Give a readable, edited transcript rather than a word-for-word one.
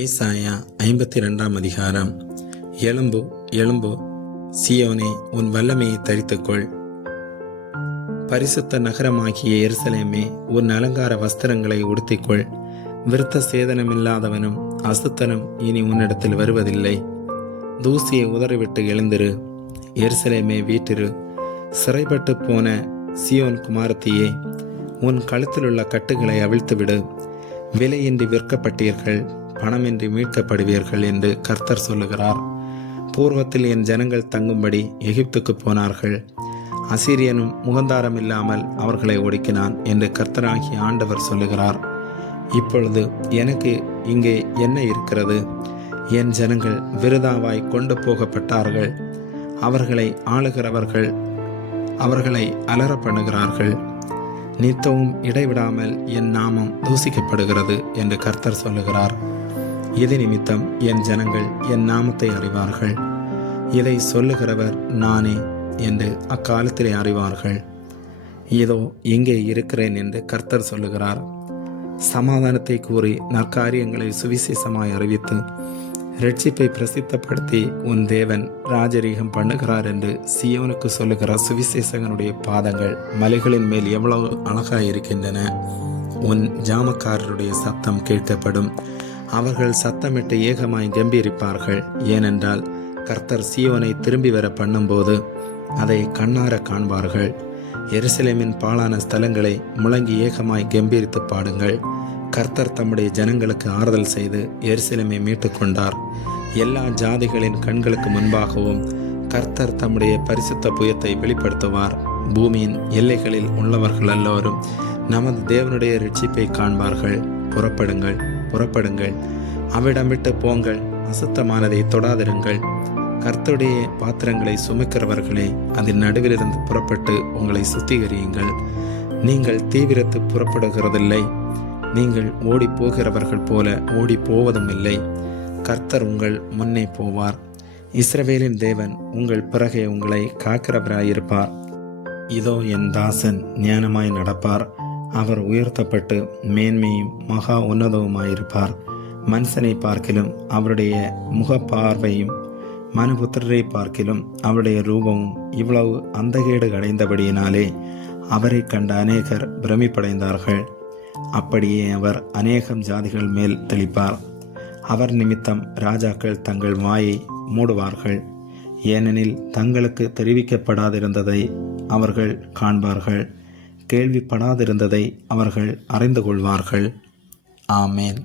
ஏசாயா 52 அதிகாரம். எழும்பு எழும்பு, சீயோனே, உன் வல்லமையை தரித்துக்கொள். பரிசுத்த நகரமாகிய எருசலேமே, உன் அலங்கார வஸ்திரங்களை உடுத்திக்கொள். விருத்த சேதனமில்லாதவனும் அசுத்தனும் இனி உன்னிடத்தில் வருவதில்லை. தூசியை உதறிவிட்டு எழுந்திரு, எருசலேமே வீட்டிரு. சிறைப்பட்டு போன சீயோன் குமாரத்தியே, உன் கழுத்திலுள்ள கட்டுகளை அவிழ்த்துவிடு. விலையின்றி விற்கப்பட்டீர்கள், பணமின்றி மீட்கப்படுவீர்கள் என்று கர்த்தர் சொல்லுகிறார். பூர்வத்தில் என் ஜனங்கள் தங்கும்படி எகிப்துக்கு போனார்கள். அசீரியனும் முகந்தாரம் இல்லாமல் அவர்களை ஒடுக்கினான் என்று கர்த்தராகிய ஆண்டவர் சொல்லுகிறார். இப்பொழுது எனக்கு இங்கே என்ன இருக்கிறது? என் ஜனங்கள் விருதாவாய் கொண்டு போகப்பட்டார்கள். அவர்களை ஆளுகிறவர்கள் அவர்களை அலற பண்ணுகிறார்கள். நித்தமும் இடைவிடாமல் என் நாமம் தூசிக்கப்படுகிறது என்று கர்த்தர் சொல்லுகிறார். இது நிமித்தம் என் ஜனங்கள் என் நாமத்தை அறிவார்கள். இதை சொல்லுகிறவர் நானே என்று அக்காலத்திலே அறிவார்கள். இதோ இங்கே இருக்கிறேன் என்று கர்த்தர் சொல்லுகிறார். சமாதானத்தை கூறி நற்காரியங்களை சுவிசேஷமாய் அறிவித்து இரட்சிப்பை பிரசித்தப்படுத்தி உன் தேவன் ராஜரீகம் பண்ணுகிறார் என்று சீயோனுக்கு சொல்லுகிற சுவிசேஷகனுடைய பாதங்கள் மலைகளின் மேல் எவ்வளவு அழகாயிருக்கின்றன. உன் ஜாமக்காரருடைய சத்தம் கேட்கப்படும். அவர்கள் சத்தமிட்டு ஏகமாய் கம்பீரிப்பார்கள். ஏனென்றால் கர்த்தர் சீயோனை திரும்பி வர பண்ணும்போது அதை கண்ணார காண்பார்கள். எருசலேமின் பாழான ஸ்தலங்களை முழங்கி ஏகமாய் கம்பீரித்து பாடுங்கள். கர்த்தர் தம்முடைய ஜனங்களுக்கு ஆறுதல் செய்து எருசலேமை மீட்டு கொண்டார். எல்லா ஜாதிகளின் கண்களுக்கு முன்பாகவும் கர்த்தர் தம்முடைய பரிசுத்த புயத்தை வெளிப்படுத்துவார். பூமியின் எல்லைகளில் உள்ளவர்கள் எல்லோரும் நமது தேவனுடைய இரட்சிப்பை காண்பார்கள். புறப்படுங்கள், புறப்படுங்கள், அவ்விடம் விட்டு போங்கள், அசுத்தமானதை தொடாதிருங்கள். கர்த்தருடைய பாத்திரங்களை சுமக்கிறவர்களே, அதன் நடுவிலிருந்து புறப்பட்டு உங்களை சுத்திகரியுங்கள். நீங்கள் தீவிரத்து புறப்படுகிறதில்லை, நீங்கள் ஓடி போகிறவர்கள் போல ஓடி போவதும் இல்லை. கர்த்தர் உங்கள் முன்னே போவார். இஸ்ரவேலின் தேவன் உங்கள் பிறகே உங்களை காக்கிறவராயிருப்பார். இதோ என் தாசன் ஞானமாய் நடப்பார். அவர் உயர்த்தப்பட்டு மேன்மையும் மகா உன்னதவுமாயிருப்பார். மனுஷனை பார்க்கிலும் அவருடைய முக பார்வையும் மனுபுத்திரரை பார்க்கிலும் அவருடைய ரூபமும் இவ்வளவு அந்தகேடு அடைந்தபடியினாலே அவரை கண்ட அநேகர் பிரமிப்படைந்தார்கள். அப்படியே அவர் அநேகம் ஜாதிகள் மேல் தெளிப்பார். அவர் நிமித்தம் ராஜாக்கள் தங்கள் வாயை மூடுவார்கள். ஏனெனில் தங்களுக்கு தெரிவிக்கப்படாதிருந்ததை அவர்கள் காண்பார்கள், கேள்விப்படாதிருந்ததை அவர்கள் அறிந்து கொள்வார்கள். ஆமேன்.